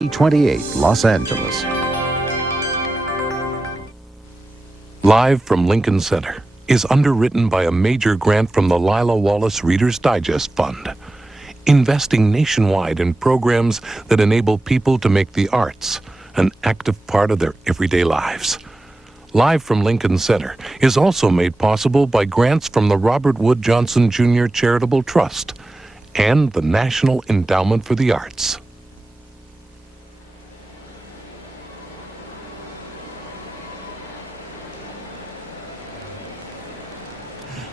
28, Los Angeles. Live from Lincoln Center is underwritten by a major grant from the Lila Wallace Reader's Digest Fund, investing nationwide in programs that enable people to make the arts an active part of their everyday lives. Live from Lincoln Center is also made possible by grants from the Robert Wood Johnson Jr. Charitable Trust and the National Endowment for the Arts.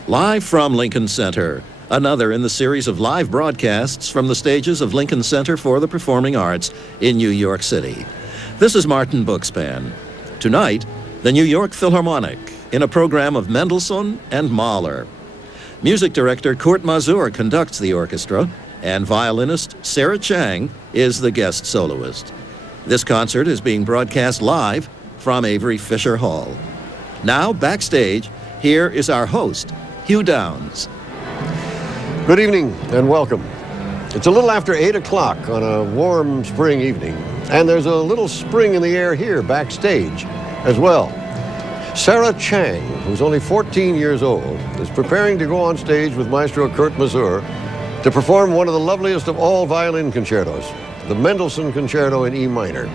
Live from Lincoln Center, another in the series of live broadcasts from the stages of Lincoln Center for the Performing Arts in New York City. This is Martin Buxpan. Tonight, the New York Philharmonic in a program of Mendelssohn and Mahler. Music director Kurt Masur conducts the orchestra, and violinist Sarah Chang is the guest soloist. This concert is being broadcast live from Avery Fisher Hall. Now, backstage, here is our host, Hugh Downs. Good evening and welcome. It's a little after 8 o'clock on a warm spring evening, and there's a little spring in the air here backstage as well. Sarah Chang, who's only 14 years old, is preparing to go on stage with Maestro Kurt Masur to perform one of the loveliest of all violin concertos, the Mendelssohn Concerto in E minor.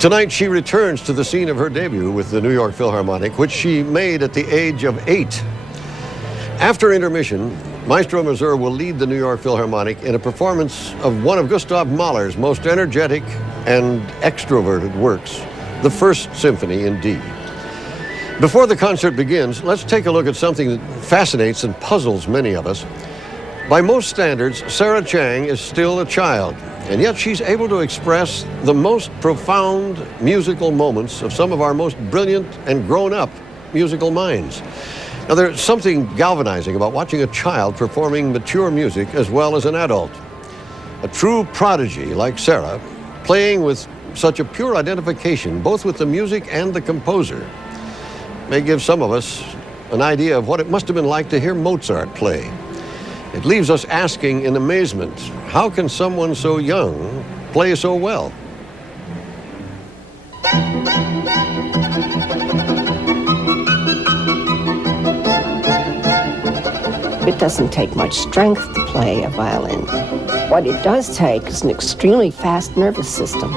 Tonight she returns to the scene of her debut with the New York Philharmonic, which she made at the age of 8. After intermission, Maestro Masur will lead the New York Philharmonic in a performance of one of Gustav Mahler's most energetic and extroverted works, the First Symphony in D. Before the concert begins, let's take a look at something that fascinates and puzzles many of us. By most standards, Sarah Chang is still a child, and yet she's able to express the most profound musical moments of some of our most brilliant and grown-up musical minds. Now, there's something galvanizing about watching a child performing mature music as well as an adult. A true prodigy like Sarah, playing with such a pure identification, both with the music and the composer, may give some of us an idea of what it must have been like to hear Mozart play. It leaves us asking in amazement, how can someone so young play so well? It doesn't take much strength to play a violin. What it does take is an extremely fast nervous system.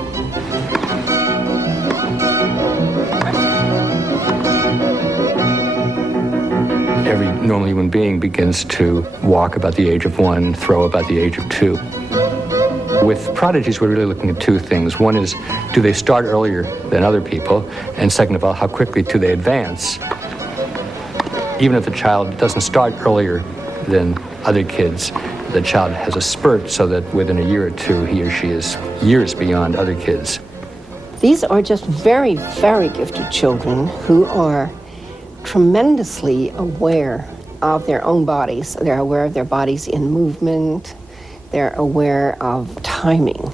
Every normal human being begins to walk about the age of 1, throw about the age of 2. With prodigies, we're really looking at two things. One is, do they start earlier than other people? And second of all, how quickly do they advance? Even if the child doesn't start earlier than other kids, the child has a spurt so that within a year or two, he or she is years beyond other kids. These are just very, very gifted children who are tremendously aware of their own bodies. They're aware of their bodies in movement. They're aware of timing,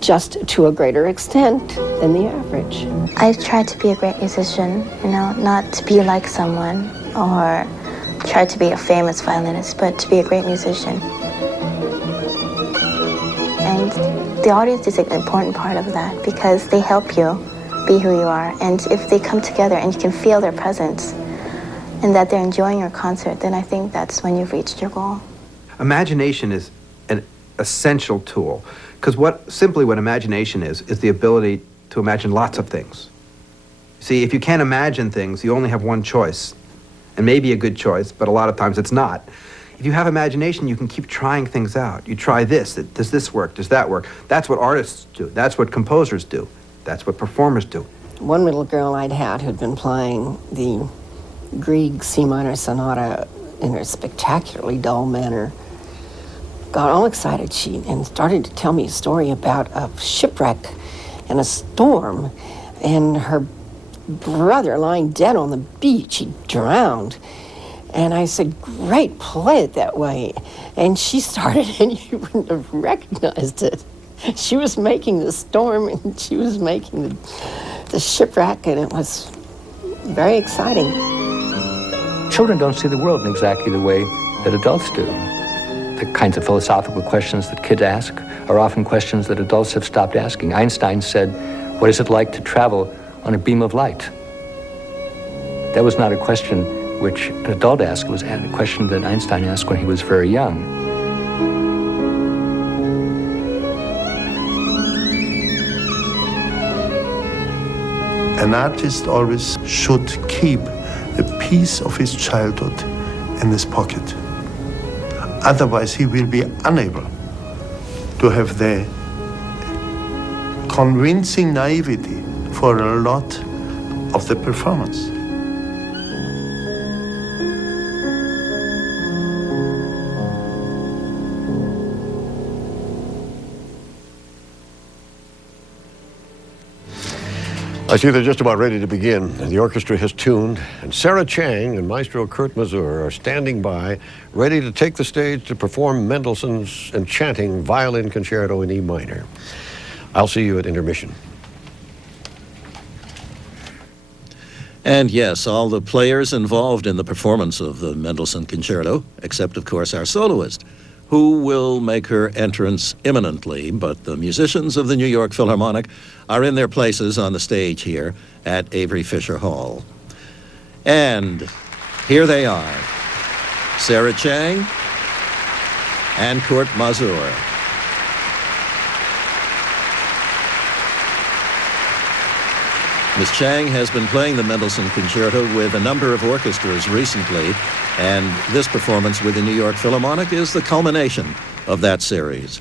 just to a greater extent than the average. I've tried to be a great musician, not to be like someone or try to be a famous violinist, but to be a great musician. And the audience is an important part of that because they help you be who you are. And if they come together and you can feel their presence and that they're enjoying your concert, then I think that's when you've reached your goal. Imagination is an essential tool because what imagination is the ability to imagine lots of things. See, if you can't imagine things, you only have one choice. And maybe a good choice, but a lot of times it's not. If you have imagination, you can keep trying things out. You try this, does this work, does that work? That's what artists do, that's what composers do, that's what performers do. One little girl I'd had who'd been playing the Grieg C minor sonata in a spectacularly dull manner got all excited and started to tell me a story about a shipwreck and a storm and her brother lying dead on the beach. He drowned. And I said, great, play it that way. And she started, and you wouldn't have recognized it. She was making the storm, and she was making the shipwreck, and it was very exciting. Children don't see the world in exactly the way that adults do. the kinds of philosophical questions that kids ask are often questions that adults have stopped asking. Einstein said, "What is it like to travel on a beam of light?" That was not a question which an adult asked. It was a question that Einstein asked when he was very young. An artist always should keep a piece of his childhood in his pocket. Otherwise, he will be unable to have the convincing naivety for a lot of the performance. I see they're just about ready to begin. The orchestra has tuned, and Sarah Chang and Maestro Kurt Masur are standing by, ready to take the stage to perform Mendelssohn's enchanting Violin Concerto in E minor. I'll see you at intermission. And yes, all the players involved in the performance of the Mendelssohn Concerto, except of course our soloist, who will make her entrance imminently, but the musicians of the New York Philharmonic are in their places on the stage here at Avery Fisher Hall. And here they are, Sarah Chang and Kurt Masur. Miss Chang has been playing the Mendelssohn Concerto with a number of orchestras recently, and this performance with the New York Philharmonic is the culmination of that series.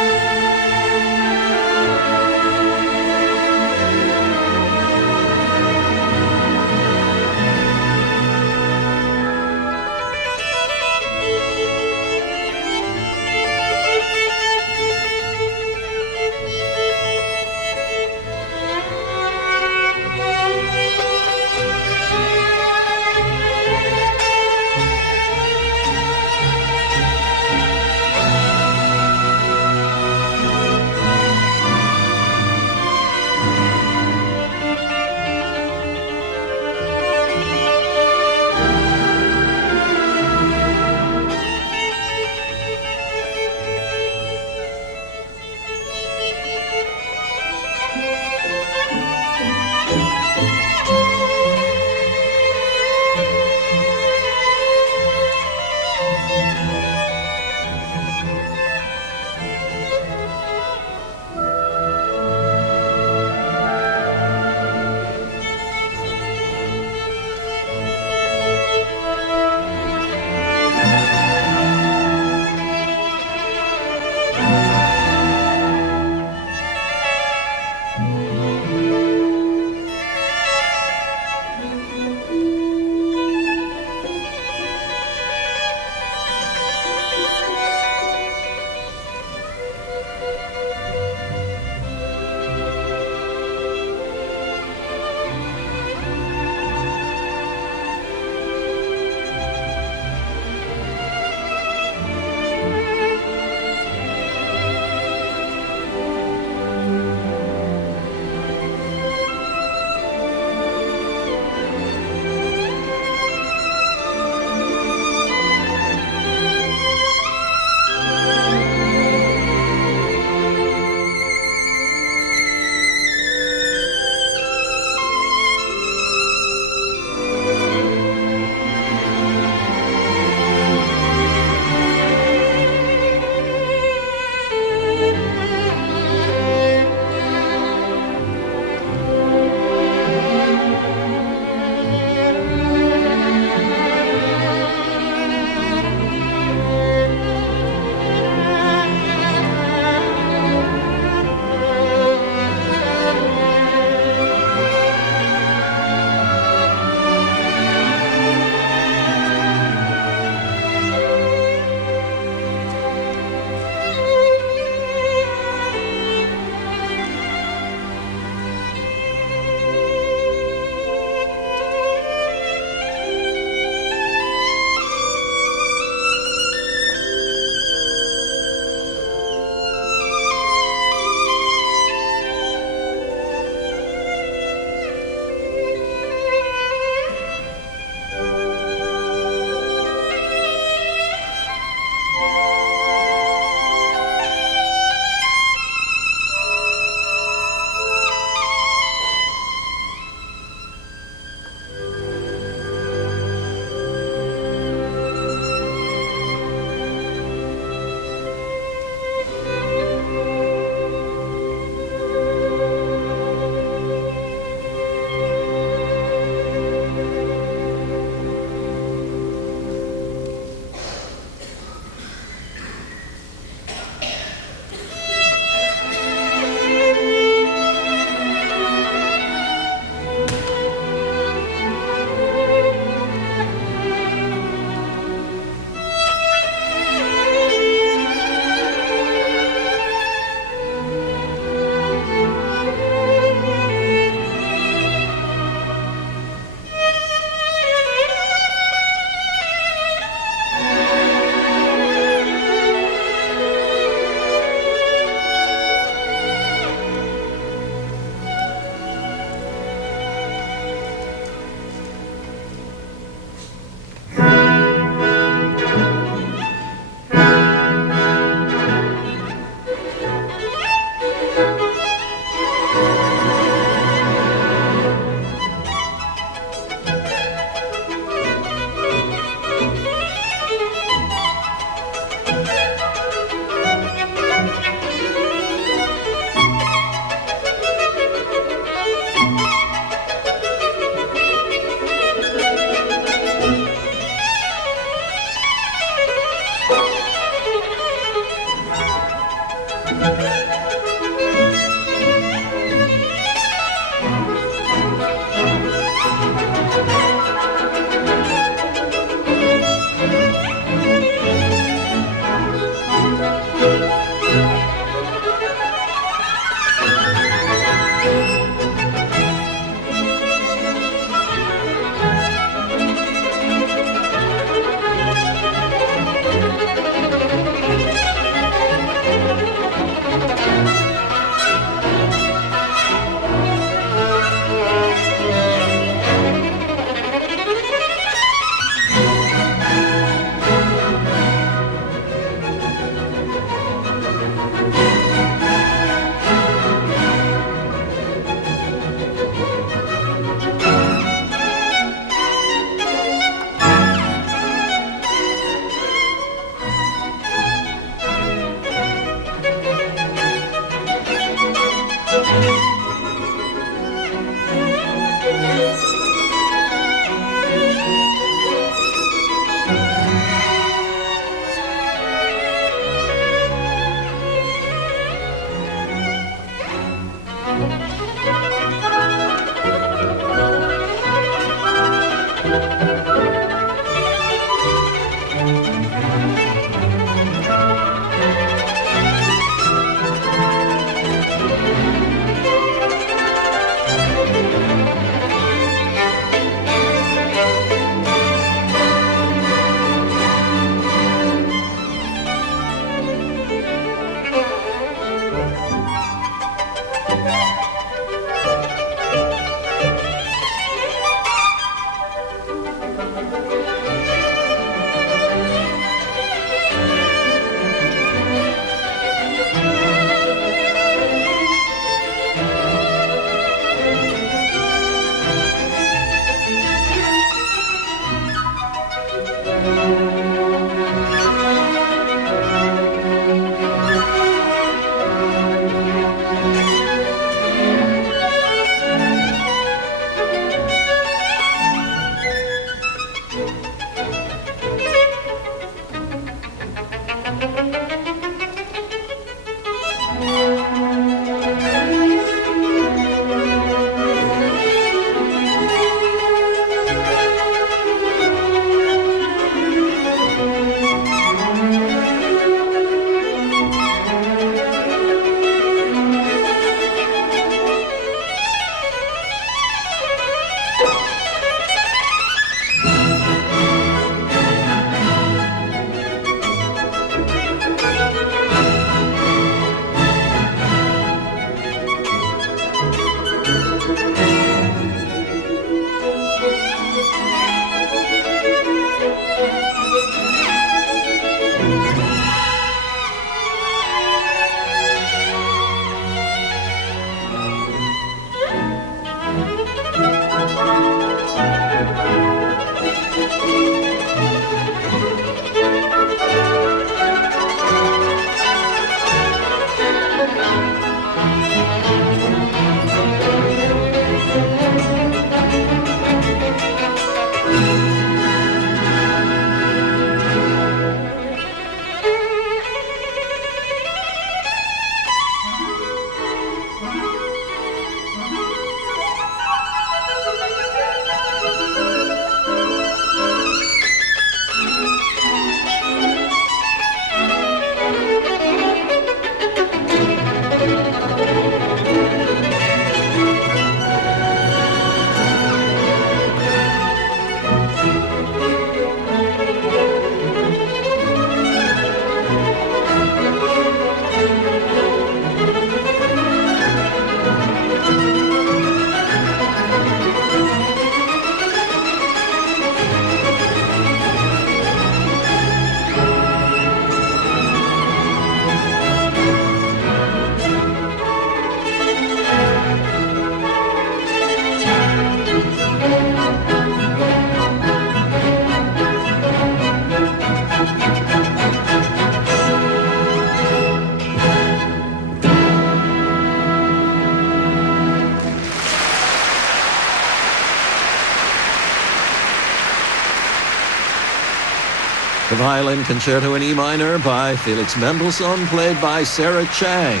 The Violin Concerto in E minor by Felix Mendelssohn, played by Sarah Chang,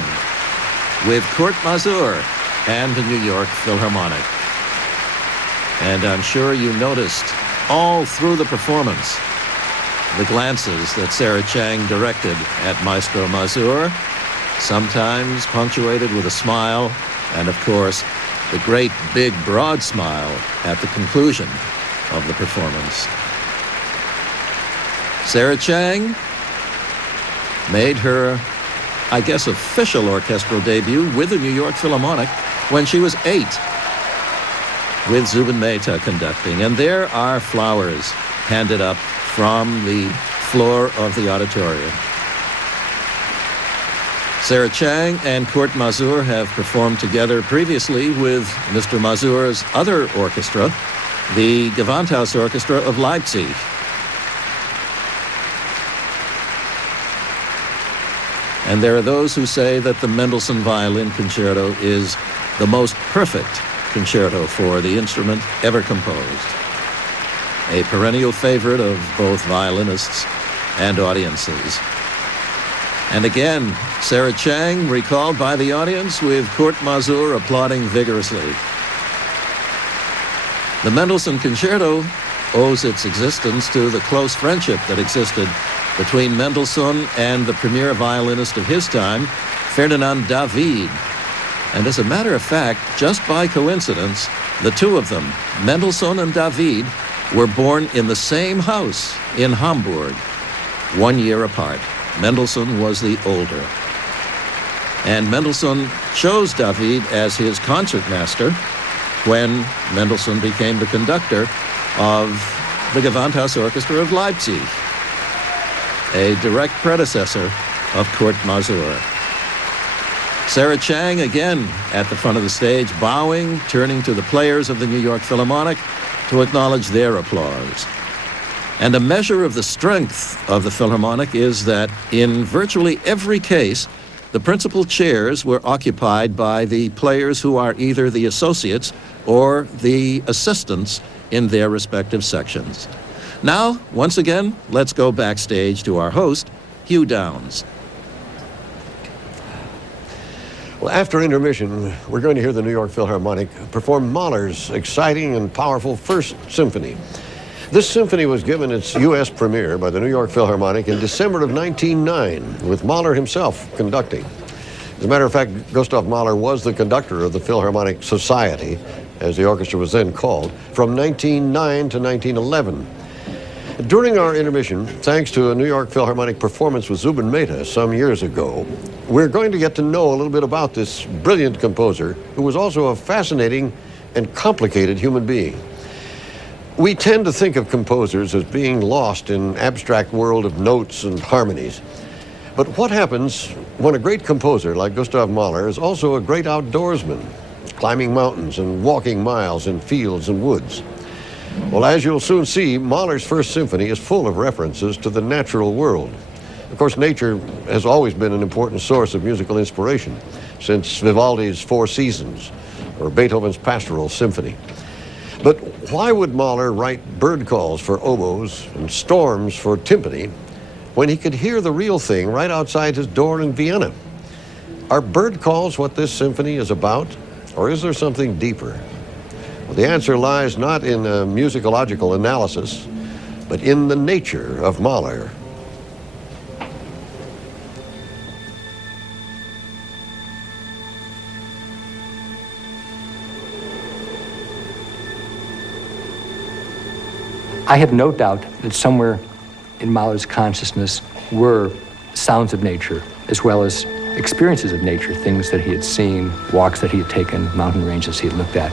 with Kurt Masur and the New York Philharmonic. And I'm sure you noticed all through the performance the glances that Sarah Chang directed at Maestro Masur, sometimes punctuated with a smile, and of course, the great big broad smile at the conclusion of the performance. Sarah Chang made her, I guess, official orchestral debut with the New York Philharmonic when she was 8, with Zubin Mehta conducting. And there are flowers handed up from the floor of the auditorium. Sarah Chang and Kurt Masur have performed together previously with Mr. Masur's other orchestra, the Gewandhaus Orchestra of Leipzig. And there are those who say that the Mendelssohn Violin Concerto is the most perfect concerto for the instrument ever composed. A perennial favorite of both violinists and audiences. And again, Sarah Chang recalled by the audience with Kurt Masur applauding vigorously. The Mendelssohn Concerto owes its existence to the close friendship that existed between Mendelssohn and the premier violinist of his time, Ferdinand David. And as a matter of fact, just by coincidence, the two of them, Mendelssohn and David, were born in the same house in Hamburg, 1 year apart. Mendelssohn was the older. And Mendelssohn chose David as his concertmaster when Mendelssohn became the conductor of the Gewandhaus Orchestra of Leipzig, a direct predecessor of Kurt Masur. Sarah Chang, again at the front of the stage, bowing, turning to the players of the New York Philharmonic to acknowledge their applause. And a measure of the strength of the Philharmonic is that in virtually every case, the principal chairs were occupied by the players who are either the associates or the assistants in their respective sections. Now, once again, let's go backstage to our host, Hugh Downs. Well, after intermission, we're going to hear the New York Philharmonic perform Mahler's exciting and powerful First Symphony. This symphony was given its U.S. premiere by the New York Philharmonic in December of 1909, with Mahler himself conducting. As a matter of fact, Gustav Mahler was the conductor of the Philharmonic Society, as the orchestra was then called, from 1909 to 1911. During our intermission, thanks to a New York Philharmonic performance with Zubin Mehta some years ago, we're going to get to know a little bit about this brilliant composer who was also a fascinating and complicated human being. We tend to think of composers as being lost in an abstract world of notes and harmonies. But what happens when a great composer like Gustav Mahler is also a great outdoorsman, climbing mountains and walking miles in fields and woods? Well, as you'll soon see, Mahler's First Symphony is full of references to the natural world. Of course, nature has always been an important source of musical inspiration, since Vivaldi's Four Seasons or Beethoven's Pastoral Symphony. But why would Mahler write bird calls for oboes and storms for timpani when he could hear the real thing right outside his door in Vienna? Are bird calls what this symphony is about, or is there something deeper? Well, the answer lies not in a musicological analysis, but in the nature of Mahler. I have no doubt that somewhere in Mahler's consciousness were sounds of nature, as well as experiences of nature, things that he had seen, walks that he had taken, mountain ranges he had looked at.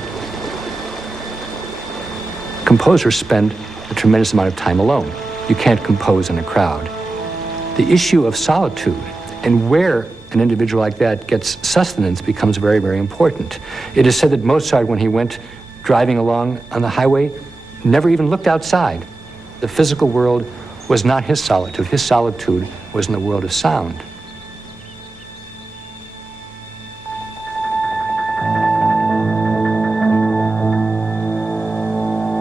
Composers spend a tremendous amount of time alone. You can't compose in a crowd. The issue of solitude and where an individual like that gets sustenance becomes very, very important. It is said that Mozart, when he went driving along on the highway, never even looked outside. The physical world was not his solitude. His solitude was in the world of sound.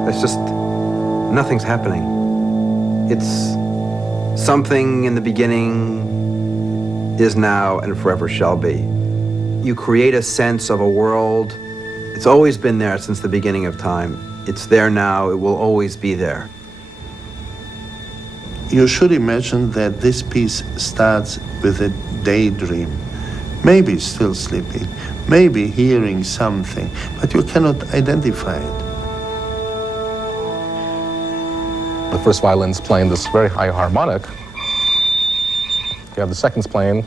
It's just, nothing's happening. It's something in the beginning, is now, and forever shall be. You create a sense of a world. It's always been there since the beginning of time. It's there now, it will always be there. You should imagine that this piece starts with a daydream. Maybe still sleeping, maybe hearing something, but you cannot identify it. The first violin's playing this very high harmonic. You have the seconds playing,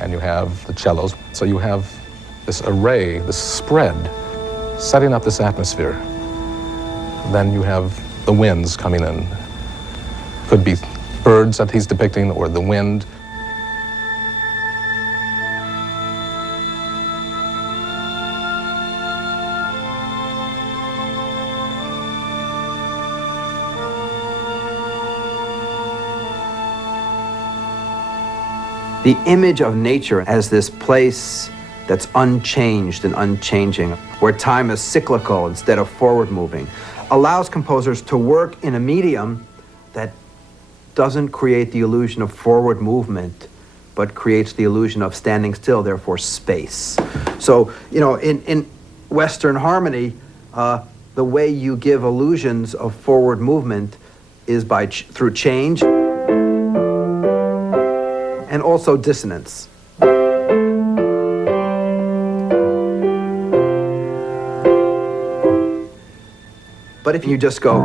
and you have the cellos. So you have this array, this spread, setting up this atmosphere. Then you have the winds coming in. Could be birds that he's depicting, or the wind. The image of nature as this place that's unchanged and unchanging, where time is cyclical instead of forward-moving, allows composers to work in a medium that doesn't create the illusion of forward movement, but creates the illusion of standing still, therefore space. So, in Western harmony, the way you give illusions of forward movement is through change and also dissonance. But if you just go,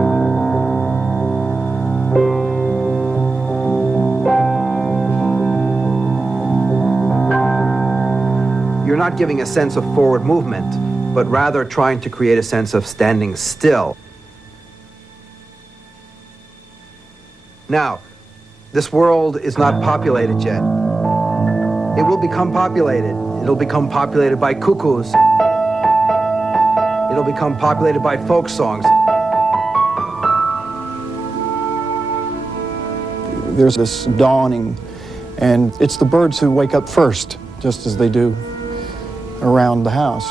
you're not giving a sense of forward movement, but rather trying to create a sense of standing still. Now, this world is not populated yet. It will become populated. It'll become populated by cuckoos. It'll become populated by folk songs. There's this dawning, and it's the birds who wake up first, just as they do around the house,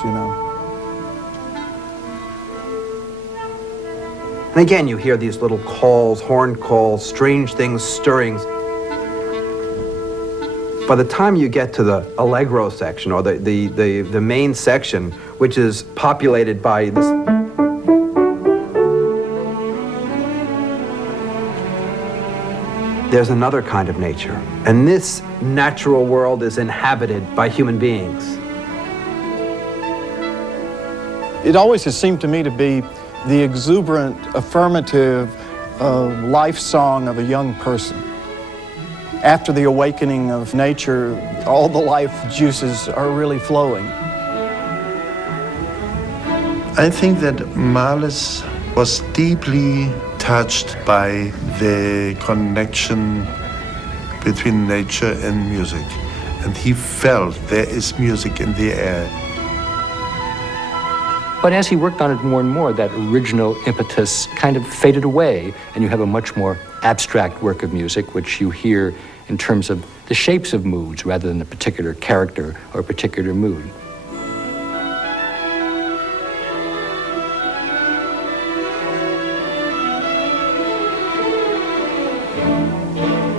And again, you hear these little calls, horn calls, strange things, stirrings. By the time you get to the allegro section, or the main section, which is populated by this, there's another kind of nature. And this natural world is inhabited by human beings. It always has seemed to me to be the exuberant, affirmative life song of a young person. After the awakening of nature, all the life juices are really flowing. I think that Mahler was deeply touched by the connection between nature and music. And he felt there is music in the air. But as he worked on it more and more, that original impetus kind of faded away, and you have a much more abstract work of music, which you hear in terms of the shapes of moods rather than a particular character or a particular mood.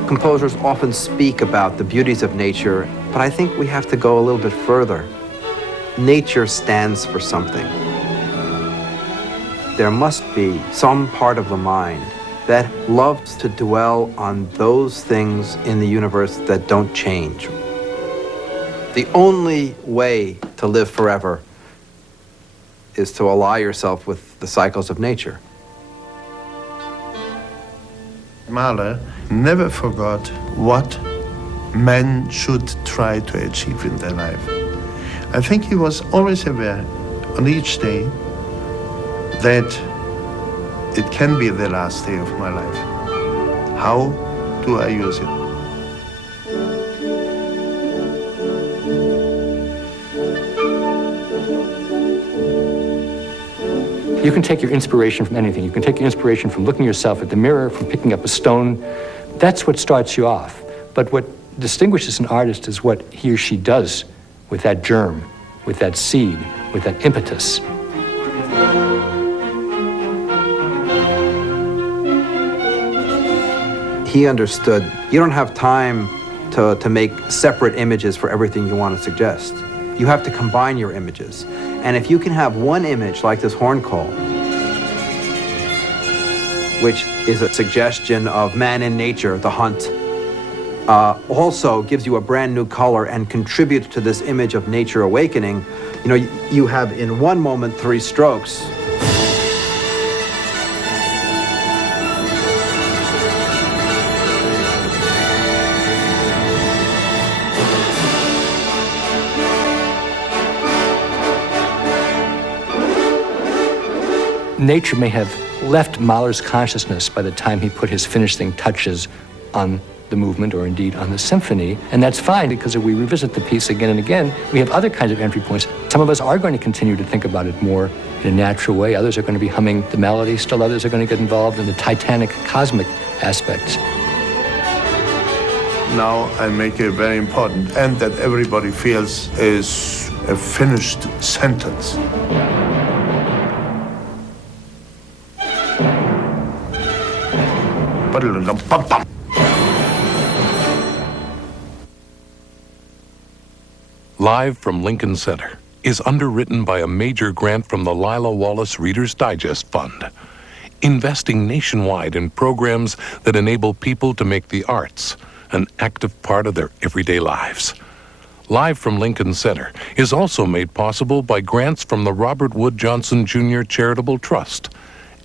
Composers often speak about the beauties of nature, but I think we have to go a little bit further. Nature stands for something. There must be some part of the mind that loves to dwell on those things in the universe that don't change. The only way to live forever is to ally yourself with the cycles of nature. Mahler never forgot what men should try to achieve in their life. I think he was always aware on each day that it can be the last day of my life. How do I use it? You can take your inspiration from anything. You can take your inspiration from looking yourself at the mirror, from picking up a stone. That's what starts you off. But what distinguishes an artist is what he or she does with that germ, with that seed, with that impetus. He understood you don't have time to make separate images for everything you want to suggest. You have to combine your images. And if you can have one image like this horn call, which is a suggestion of man in nature, the hunt, also gives you a brand new color and contributes to this image of nature awakening, you have in one moment 3 strokes. Nature may have left Mahler's consciousness by the time he put his finishing touches on the movement or indeed on the symphony, and that's fine because if we revisit the piece again and again, we have other kinds of entry points. Some of us are going to continue to think about it more in a natural way. Others are going to be humming the melody. Still others are going to get involved in the titanic cosmic aspects. Now I make a very important and that everybody feels is a finished sentence. Live from Lincoln Center is underwritten by a major grant from the Lila Wallace Reader's Digest Fund, investing nationwide in programs that enable people to make the arts an active part of their everyday lives. Live from Lincoln Center is also made possible by grants from the Robert Wood Johnson Jr. Charitable Trust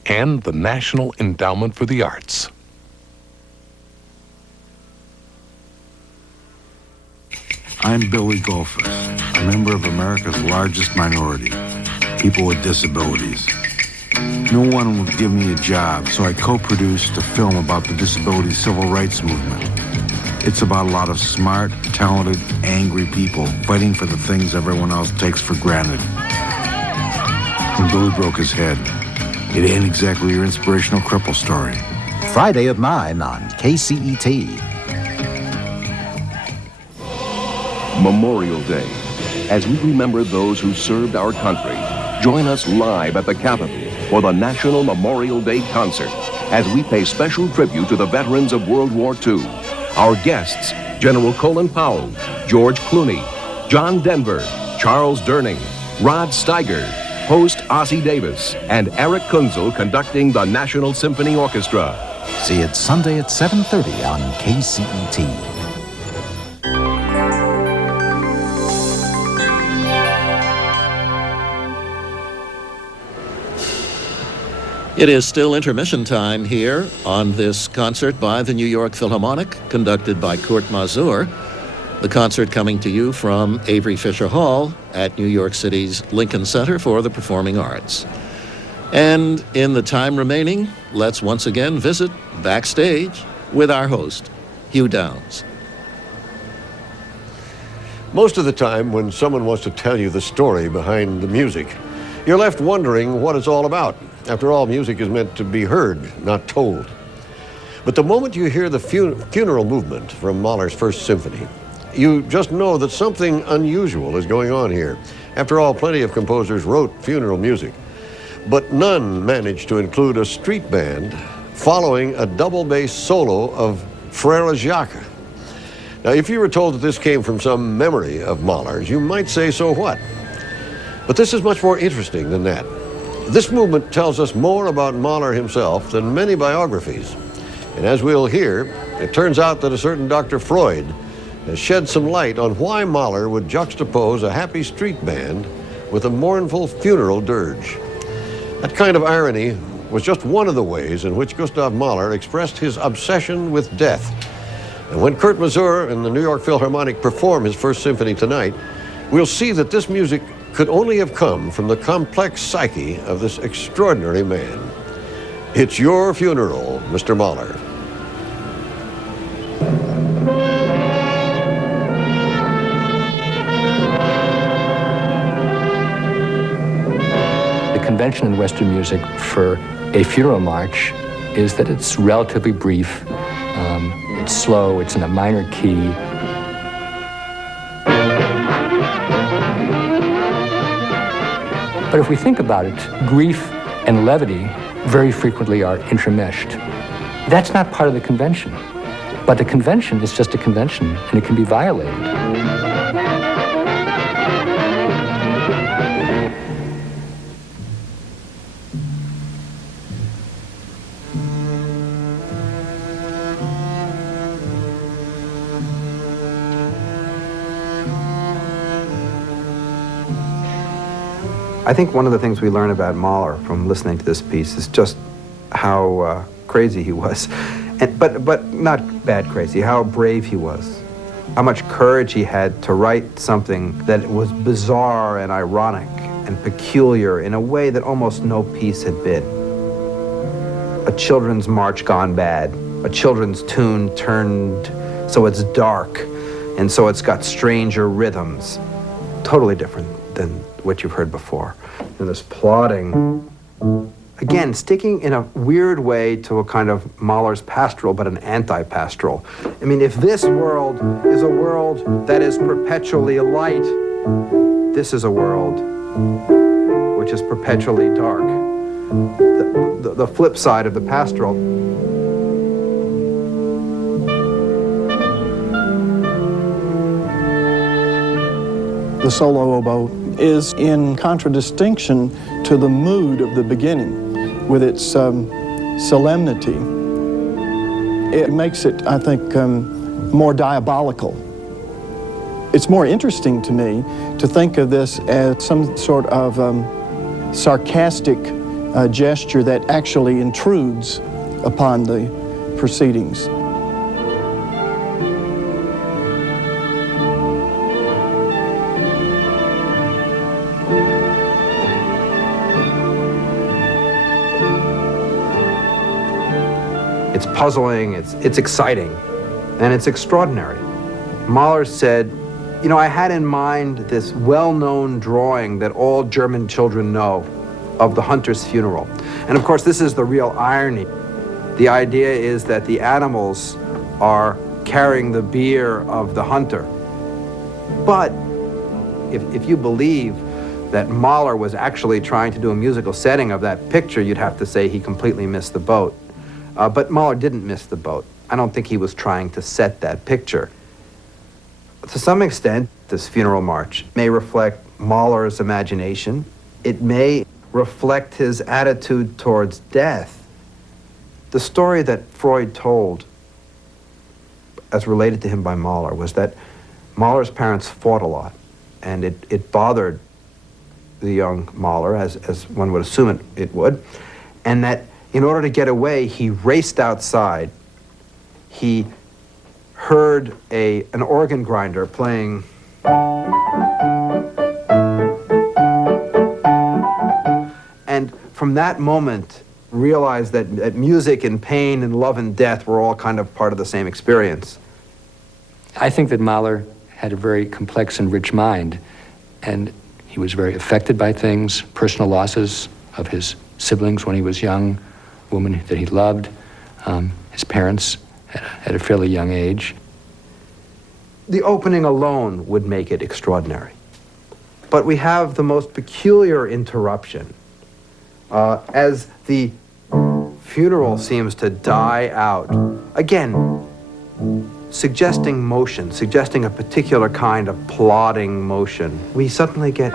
and the National Endowment for the Arts. I'm Billy Goldfuss, a member of America's largest minority, people with disabilities. No one would give me a job, so I co-produced a film about the disability civil rights movement. It's about a lot of smart, talented, angry people fighting for the things everyone else takes for granted. And Billy broke his head. It ain't exactly your inspirational cripple story. Friday at 9 on KCET. Memorial Day. As we remember those who served our country, join us live at the Capitol for the National Memorial Day Concert as we pay special tribute to the veterans of World War II. Our guests, General Colin Powell, George Clooney, John Denver, Charles Durning, Rod Steiger, host Ossie Davis, and Eric Kunzel conducting the National Symphony Orchestra. See it Sunday at 7:30 on KCET. It is still intermission time here on this concert by the New York Philharmonic, conducted by Kurt Masur. The concert coming to you from Avery Fisher Hall at New York City's Lincoln Center for the Performing Arts. And in the time remaining, let's once again visit backstage with our host, Hugh Downs. Most of the time, when someone wants to tell you the story behind the music, you're left wondering what it's all about. After all, music is meant to be heard, not told. But the moment you hear the funeral movement from Mahler's First Symphony, you just know that something unusual is going on here. After all, plenty of composers wrote funeral music, but none managed to include a street band following a double bass solo of Frère Jacques. Now, if you were told that this came from some memory of Mahler's, you might say, so what? But this is much more interesting than that. This movement tells us more about Mahler himself than many biographies. And as we'll hear, it turns out that a certain Dr. Freud has shed some light on why Mahler would juxtapose a happy street band with a mournful funeral dirge. That kind of irony was just one of the ways in which Gustav Mahler expressed his obsession with death. And when Kurt Masur and the New York Philharmonic perform his First Symphony tonight, we'll see that this music could only have come from the complex psyche of this extraordinary man. It's your funeral, Mr. Mahler. The convention in Western music for a funeral march is that it's relatively brief, it's slow, it's in a minor key. But if we think about it, grief and levity very frequently are intermeshed. That's not part of the convention. But the convention is just a convention, and it can be violated. I think one of the things we learn about Mahler from listening to this piece is just how crazy he was, but not bad crazy, how brave he was, how much courage he had to write something that was bizarre and ironic and peculiar in a way that almost no piece had been. A children's march gone bad, a children's tune turned so it's dark, and so it's got stranger rhythms, totally different than what you've heard before. And this plodding, again, sticking in a weird way to a kind of Mahler's pastoral, but an anti-pastoral. I mean, if this world is a world that is perpetually alight, this is a world which is perpetually dark. The flip side of the pastoral. The solo oboe is in contradistinction to the mood of the beginning with its solemnity. It makes it, I think, more diabolical. It's more interesting to me to think of this as some sort of sarcastic gesture that actually intrudes upon the proceedings. It's puzzling, it's exciting, and it's extraordinary. Mahler said, you know, I had in mind this well-known drawing that all German children know of the hunter's funeral. And of course, this is the real irony. The idea is that the animals are carrying the bier of the hunter. But if you believe that Mahler was actually trying to do a musical setting of that picture, you'd have to say he completely missed the boat. But Mahler didn't miss the boat. I don't think he was trying to set that picture. To some extent, this funeral march may reflect Mahler's imagination. It may reflect his attitude towards death. The story that Freud told, as related to him by Mahler, was that Mahler's parents fought a lot, and it bothered the young Mahler, as one would assume it would, and that in order to get away, he raced outside. He heard an organ grinder playing. And from that moment, realized that music and pain and love and death were all kind of part of the same experience. I think that Mahler had a very complex and rich mind, and he was very affected by things, personal losses of his siblings when he was young, woman that he loved, his parents at a fairly young age. The opening alone would make it extraordinary. But we have the most peculiar interruption. As the funeral seems to die out, again, suggesting motion, suggesting a particular kind of plodding motion, we suddenly get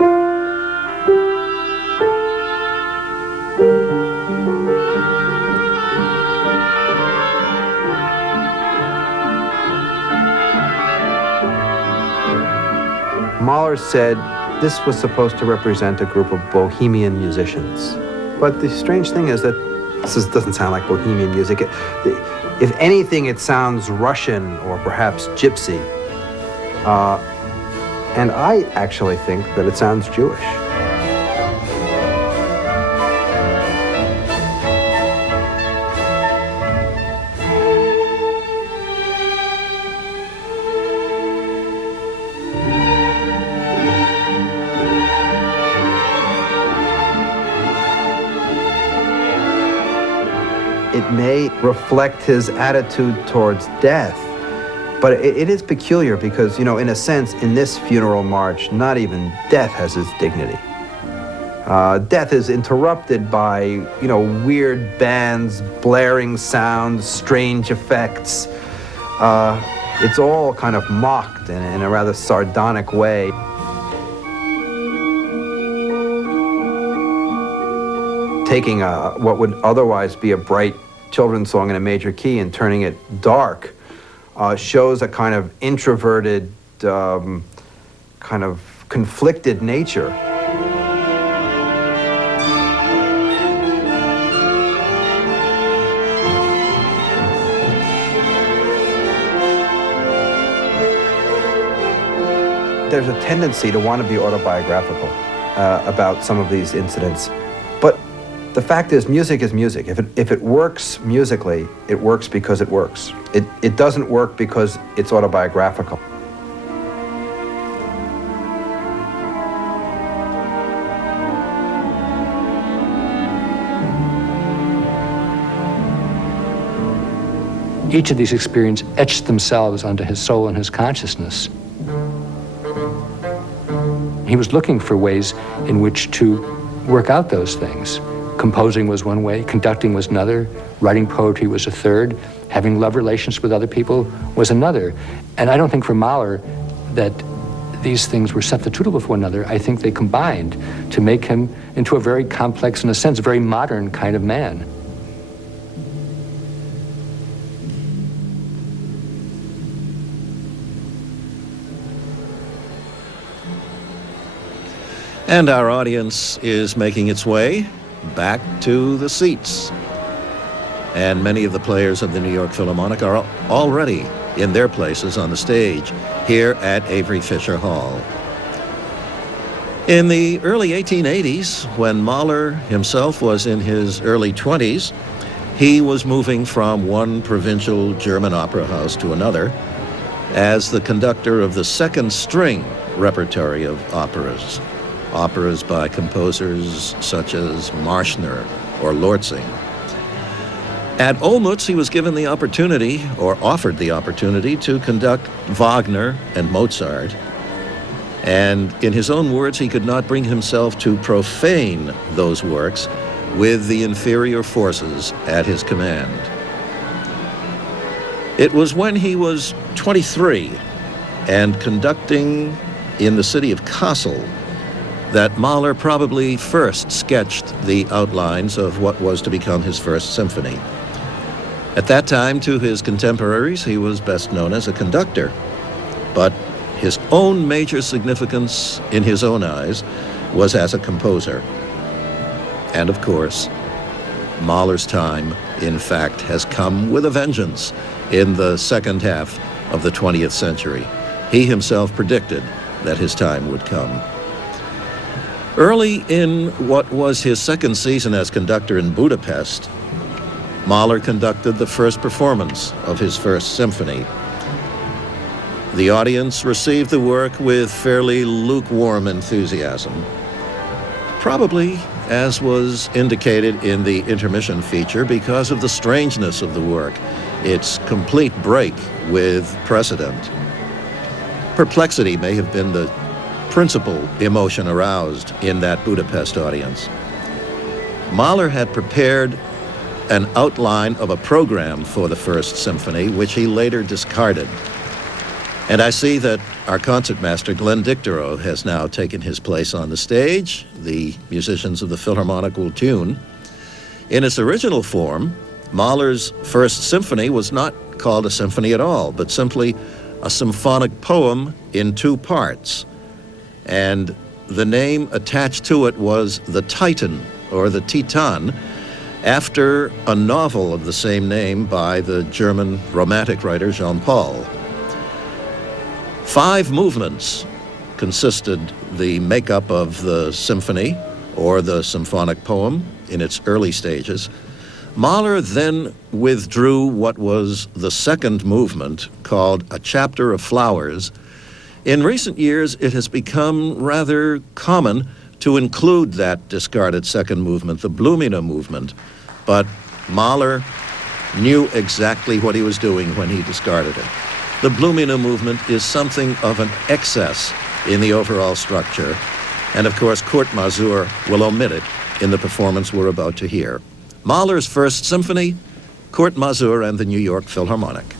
Mahler said this was supposed to represent a group of bohemian musicians. But the strange thing is that this doesn't sound like bohemian music. If anything, it sounds Russian or perhaps gypsy. And I actually think that it sounds Jewish. It may reflect his attitude towards death, but it is peculiar because, you know, in a sense, in this funeral march, not even death has its dignity. Death is interrupted by, you know, weird bands, blaring sounds, strange effects. It's all kind of mocked in a rather sardonic way. Taking what would otherwise be a bright children's song in a major key and turning it dark shows a kind of introverted, kind of conflicted nature. There's a tendency to want to be autobiographical about some of these incidents. But the fact is music. If it works musically, it works because it works. It doesn't work because it's autobiographical. Each of these experiences etched themselves onto his soul and his consciousness. He was looking for ways in which to work out those things. Composing was one way, conducting was another, writing poetry was a third, having love relations with other people was another. And I don't think for Mahler that these things were substitutable for one another. I think they combined to make him into a very complex, in a sense, very modern kind of man. And our audience is making its way back to the seats. And many of the players of the New York Philharmonic are already in their places on the stage here at Avery Fisher Hall. In the early 1880s, when Mahler himself was in his early 20s, he was moving from one provincial German opera house to another as the conductor of the second string repertory of operas by composers such as Marschner or Lortzing. At Olmütz, he was given the opportunity, or offered the opportunity, to conduct Wagner and Mozart. And in his own words, he could not bring himself to profane those works with the inferior forces at his command. It was when he was 23 and conducting in the city of Kassel that Mahler probably first sketched the outlines of what was to become his first symphony. At that time, to his contemporaries, he was best known as a conductor, but his own major significance in his own eyes was as a composer. And of course, Mahler's time, in fact, has come with a vengeance in the second half of the 20th century. He himself predicted that his time would come. Early in what was his second season as conductor in Budapest, Mahler conducted the first performance of his first symphony. The audience received the work with fairly lukewarm enthusiasm, probably, as was indicated in the intermission feature, because of the strangeness of the work, its complete break with precedent. Perplexity may have been the principal emotion aroused in that Budapest audience. Mahler had prepared an outline of a program for the first symphony, which he later discarded. And I see that our concertmaster, Glenn Dicterow, has now taken his place on the stage. The musicians of the Philharmonic will tune. In its original form, Mahler's first symphony was not called a symphony at all, but simply a symphonic poem in two parts. And the name attached to it was The Titan, or the Titan, after a novel of the same name by the German Romantic writer Jean-Paul. 5 movements consisted the makeup of the symphony, or the symphonic poem, in its early stages. Mahler then withdrew what was the second movement, called A Chapter of Flowers. In recent years, it has become rather common to include that discarded second movement, the Blumina movement, but Mahler knew exactly what he was doing when he discarded it. The Blumina movement is something of an excess in the overall structure, and of course Kurt Masur will omit it in the performance we're about to hear. Mahler's first symphony, Kurt Masur and the New York Philharmonic.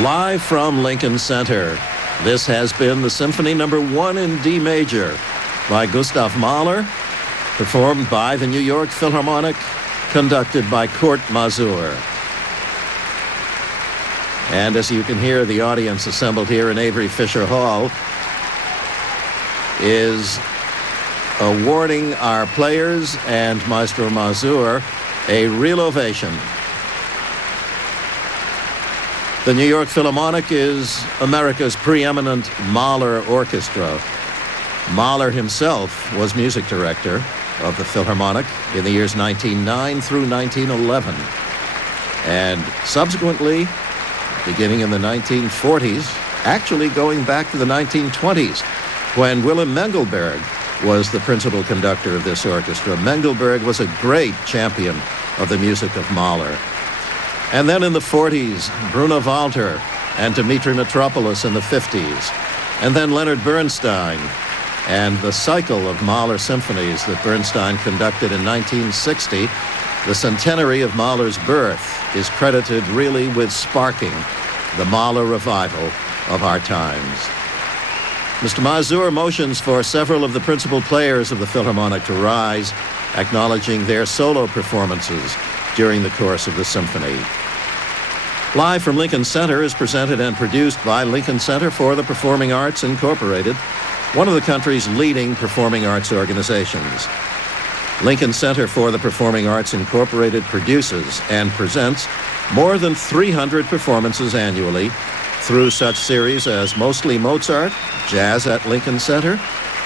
Live from Lincoln Center, this has been the Symphony No. 1 in D major by Gustav Mahler, performed by the New York Philharmonic, conducted by Kurt Masur. And as you can hear, the audience assembled here in Avery Fisher Hall is awarding our players and Maestro Masur a real ovation. The New York Philharmonic is America's preeminent Mahler orchestra. Mahler himself was music director of the Philharmonic in the years 1909 through 1911. And subsequently, beginning in the 1940s, actually going back to the 1920s, when Willem Mengelberg was the principal conductor of this orchestra. Mengelberg was a great champion of the music of Mahler. And then in the 40s, Bruno Walter and Dmitri Mitropoulos in the 50s. And then Leonard Bernstein and the cycle of Mahler symphonies that Bernstein conducted in 1960. The centenary of Mahler's birth is credited really with sparking the Mahler revival of our times. Mr. Masur motions for several of the principal players of the Philharmonic to rise, acknowledging their solo performances during the course of the symphony. Live from Lincoln Center is presented and produced by Lincoln Center for the Performing Arts Incorporated, one of the country's leading performing arts organizations. Lincoln Center for the Performing Arts Incorporated produces and presents more than 300 performances annually through such series as Mostly Mozart, Jazz at Lincoln Center,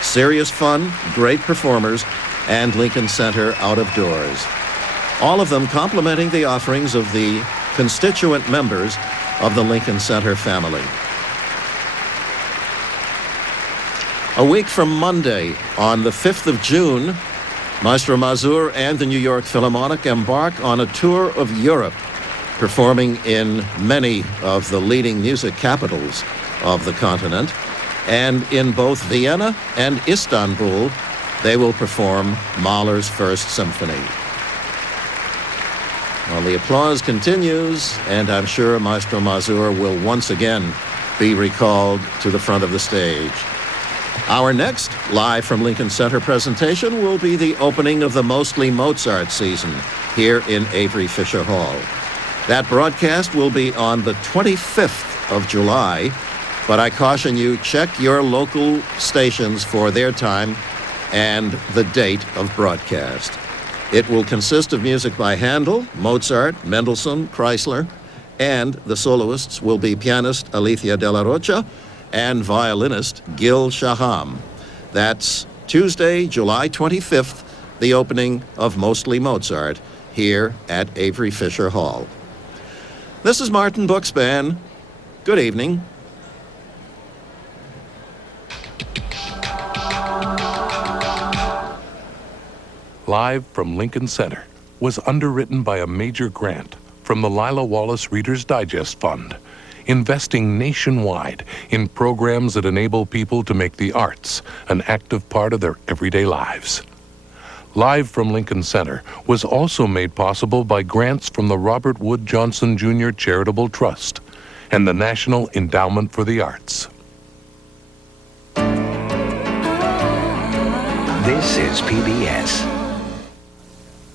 Serious Fun, Great Performers, and Lincoln Center Out of Doors. All of them complementing the offerings of the constituent members of the Lincoln Center family. A week from Monday, on the 5th of June, Maestro Masur and the New York Philharmonic embark on a tour of Europe, performing in many of the leading music capitals of the continent. And in both Vienna and Istanbul, they will perform Mahler's First Symphony. Well, the applause continues, and I'm sure Maestro Masur will once again be recalled to the front of the stage. Our next Live from Lincoln Center presentation will be the opening of the Mostly Mozart season here in Avery Fisher Hall. That broadcast will be on the 25th of July, but I caution you, check your local stations for their time and the date of broadcast. It will consist of music by Handel, Mozart, Mendelssohn, Kreisler, and the soloists will be pianist Alicia de la Rocha and violinist Gil Shaham. That's Tuesday, July 25th, the opening of Mostly Mozart here at Avery Fisher Hall. This is Martin Buxban. Good evening. Live from Lincoln Center was underwritten by a major grant from the Lila Wallace Reader's Digest Fund, investing nationwide in programs that enable people to make the arts an active part of their everyday lives. Live from Lincoln Center was also made possible by grants from the Robert Wood Johnson Jr. Charitable Trust and the National Endowment for the Arts. This is PBS.